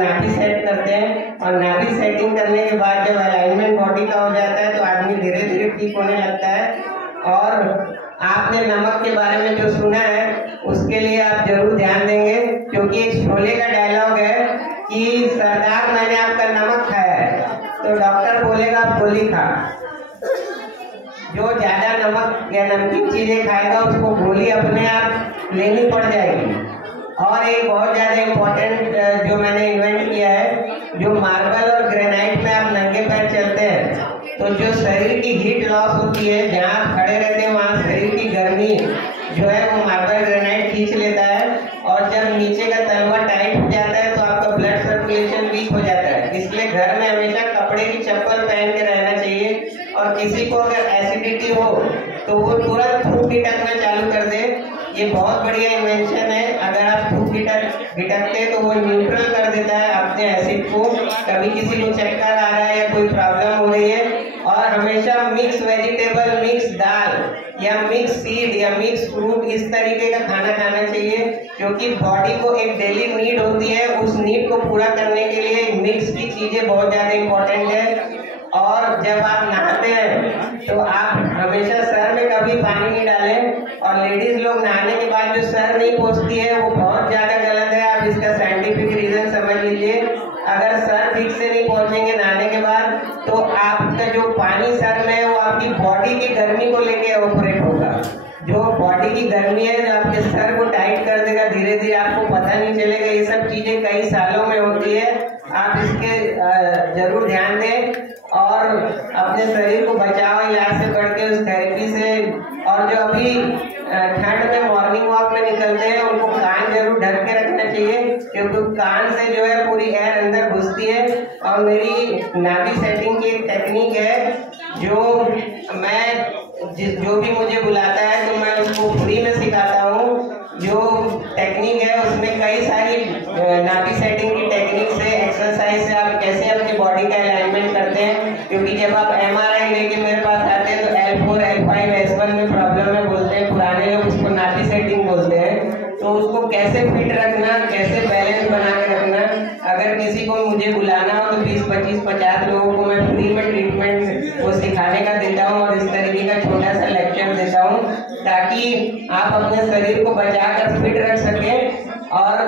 नाभि सेट करते हैं, और नाभि सेटिंग करने के बाद जब अलाइनमेंट बॉडी का हो जाता है तो आदमी धीरे धीरे ठीक होने लगता है। और आपने नमक के बारे में जो सुना है उसके लिए आप जरूर ध्यान देंगे, क्योंकि एक शोले का डायलॉग है कि सरदार मैंने आपका नमक खाया है, तो डॉक्टर बोलेगा आप गोली खा। जो ज्यादा नमक या नमकीन चीजें खाएगा उसको गोली अपने आप लेनी पड़ जाएगी। और एक बहुत ज्यादा इम्पोर्टेंट जो मैंने इन्वेंट किया है, जो मार्बल और ग्रेनाइट में आप नंगे पैर चलते हैं तो जो शरीर की हीट लॉस होती है, जहाँ आप खड़े रहते हैं वहाँ शरीर की गर्मी जो है वो मार्बल ग्रेनाइट खींच लेता है, और जब नीचे का तलवा टाइट हो जाता है तो आपका ब्लड सर्कुलेशन वीक हो जाता है। इसलिए घर में हमेशा कपड़े की चप्पल पहन के रहना चाहिए। और किसी को अगर एसिडिटी हो तो वो तुरंत थूक गिटकना चालू कर दे। ये बहुत बढ़िया इन्वेंशन है। अगर आप थूक गिटकते तो वो न्यूट्रल कर देता है अपने एसिड को। कभी किसी को चक्कर आ रहा है या कोई प्रॉब्लम हो रही है, और हमेशा मिक्स वेजिटेबल, मिक्स दाल या मिक्स सीड या मिक्स फ्रूट इस तरीके का खाना खाना चाहिए, क्योंकि बॉडी को एक डेली नीड होती है। उस नीड को पूरा करने के लिए मिक्स की चीजें बहुत ज्यादा इम्पोर्टेंट है। और जब आप नहाते हैं तो आप हमेशा सर में कभी पानी नहीं डालें, और लेडीज लोग नहाने के बाद जो सर नहीं पोंछती है वो बहुत ज्यादा गलत है। आप इसका साइंटिफिक रीजन समझ लीजिए। अगर सर ठीक से नहीं पहुंचेंगे नहाने के बाद तो आपका जो पानी सर में है वो आपकी बॉडी की गर्मी को लेके एवोपरेट होगा। जो बॉडी की गर्मी है जो आपके सर को टाइट कर देगा, धीरे धीरे आपको पता नहीं चलेगा। ये सब चीजें कई सालों में होती है। आप इसके जरूर ध्यान दें और अपने शरीर को बचाओ इलाज से बढ़ के उस थेरेपी से। और जो अभी ठंड में मॉर्निंग वॉक में निकलते हैं उनको कान जरूर ढक के रखना चाहिए, क्योंकि कान से जो है पूरी एयर अंदर घुसती है। और मेरी नाभि सेटिंग की एक टेक्निक है जो मैं जो भी मुझे बुलाता है तो मैं उसको फ्री में सिखाता हूँ। जो टेक्निक है उसमें कई सारी नाभि सेटिंग की टेक्निक से, एक्सरसाइज से आप कैसे अपनी बॉडी का अलाइनमेंट करते हैं। क्योंकि जब आप MRI लेके मेरे पास आते हैं तो L4, L5, S1 में प्रॉब्लम है बोलते हैं, पुराने लोग उसको नाभि सेटिंग बोलते हैं। तो उसको कैसे फिट रखना, कैसे बैलेंस बना के रखना। अगर किसी को मुझे बुलाना हो तो 20, 25, 50 लोगों को मैं फ्री में ट्रीटमेंट वो सिखाने का देता हूँ, और इस तरीके का छोटा सा लेक्चर देता हूँ ताकि आप अपने शरीर को बचाकर फिट रख सकें। और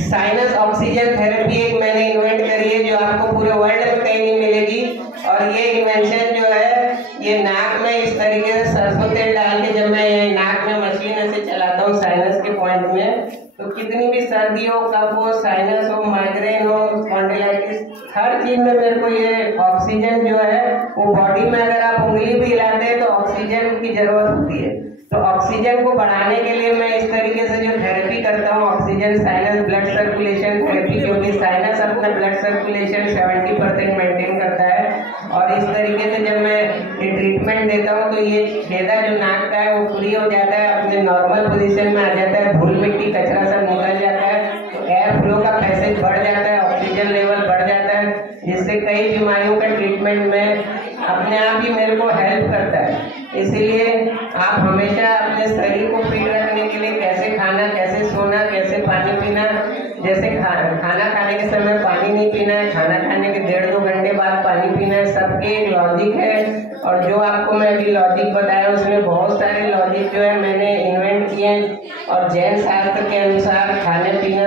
साइनस ऑक्सीजन थेरेपी एक मैंने इन्वेंट करी है जो आपको पूरे वर्ल्ड में कहीं नहीं मिलेगी। और ये इन्वेंशन जो है ये नाक में इस तरीके से सरसों तेल डाल के जब मैं नाक में मशीन ऐसे चलाता हूँ साइनस के पॉइंट में, तो कितनी भी सर्दी हो, कफ हो, साइनस हो, माइग्रेन हो, स्पॉन्डिलाइटिस, हर चीज में मेरे को ये ऑक्सीजन जो है वो बॉडी में अगर आप उंगली भी हिलाते हैं तो ऑक्सीजन की जरूरत होती है। तो ऑक्सीजन को बढ़ाने के लिए मैं इस तरीके से जो थेरेपी करता हूँ oxygen sinus blood circulation therapy, क्योंकि साइनस अपना ब्लड सर्कुलेशन 70% मेंटेन करता है। और इस तरीके से जब मैं ये ट्रीटमेंट देता हूँ तो ये छेदा जो नाक का है वो फ्री हो जाता है, अपने नॉर्मल पोजीशन में आ जाता है, धूल मिट्टी कचरा सब निकल जाता है, तो एयर फ्लो का पैसेज बढ़ जाता है, ऑक्सीजन लेवल बढ़ जाता है, जिससे कई बीमारियों का ट्रीटमेंट में अपने आप ही मेरे को हेल्प करता है। इसीलिए आप हमेशा अपने शरीर को फिट रखने के लिए कैसे खाना, कैसे सोना, कैसे पानी पीना। जैसे खाना खाने के समय पानी नहीं पीना है, खाना खाने के 1.5-2 घंटे बाद पानी पीना है, सबके एक लॉजिक है। और जो आपको मैं अभी लॉजिक बताया उसमें बहुत सारे लॉजिक जो है मैंने इन्वेंट किए हैं। और जैन शास्त्र के अनुसार खाने पीना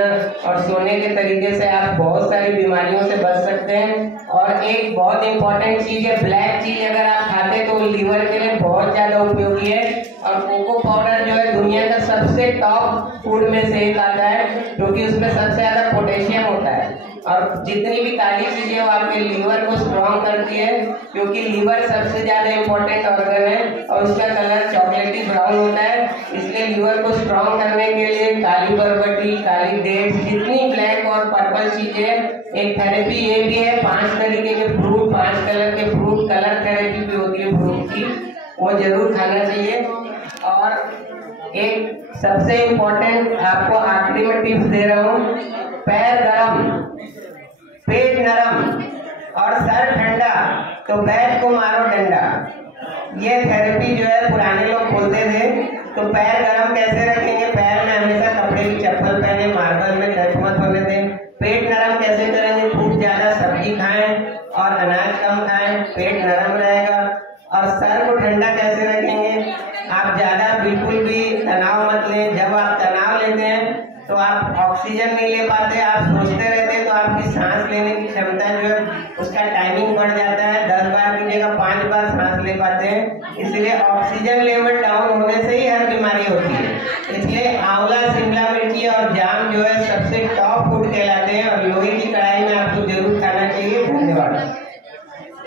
और सोने के तरीके से आप बहुत सारी बीमारियों से बच सकते हैं। और एक बहुत इंपॉर्टेंट चीज है, ब्लैक चीज अगर आप खाते हैं तो लीवर के लिए बहुत ज्यादा उपयोगी है। और कोको पाउडर जो है दुनिया का सबसे टॉप फूड में से एक आता है, क्योंकि उसमें सबसे ज्यादा पोटेशियम होता है। और जितनी भी काली चीजें वो आपके लीवर को स्ट्रॉन्ग करती है, क्योंकि लीवर सबसे ज्यादा इम्पोर्टेंट ऑर्गन है और उसका कलर चॉकलेटी ब्राउन होता है। इसलिए लीवर को स्ट्रॉन्ग करने के लिए काली बरबटी, काली डेट्स, जितनी ब्लैक और पर्पल चीजें, एक थेरेपी ये भी है 5 तरीके के फ्रूट, 5 कलर के फ्रूट, कलर थेरेपी भी होती है फ्रूट की, वो जरूर खाना चाहिए। और एक सबसे इम्पोर्टेंट आपको आखिरी में टिप्स दे रहा हूँ, पैर गरम, पेट नरम और सर ठंडा तो बैठ को मारो डंडा। ये थेरेपी जो है पुराने लोग बोलते थे। तो पैर गरम कैसे रखेंगे, पैर में हमेशा कपड़े की चप्पल पहने, मार्बल में टच मत होने दें। पेट नरम ठंडा कैसे रखेंगे। आप ज़्यादा बिल्कुल भी तनाव मत लें। जब आप तनाव लेते हैं तो आप ऑक्सीजन नहीं ले पाते, आप सोचते रहते हैं, तो आपकी सांस लेने की क्षमता जो है उसका टाइमिंग बढ़ जाता है। 10 बार की जगह 5 बार सांस ले पाते हैं। इसलिए ऑक्सीजन लेवल डाउन होने से ही हर बीमारी होती है। इसलिए